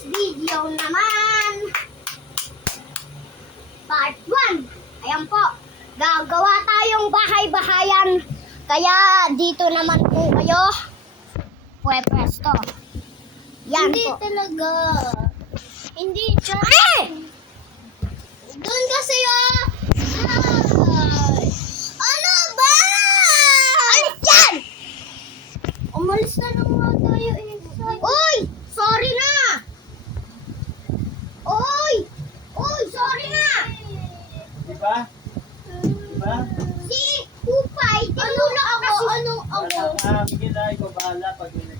today's video naman, part 1. Ayan po, gagawa tayong bahay-bahayan. Kaya dito naman po kayo pwesto. Yan Hindi po. talaga. Hindi siya. Ay! Doon kasi Ay! Ano ba? Alis dyan! Umalis na lang nga tayo inside. Uy! Sorry na! Uy! Uy! Sorry na! Diba? Diba? Si Upay, tinulak kasi. Anong Wala ka, Miguel, ikaw bahala pag may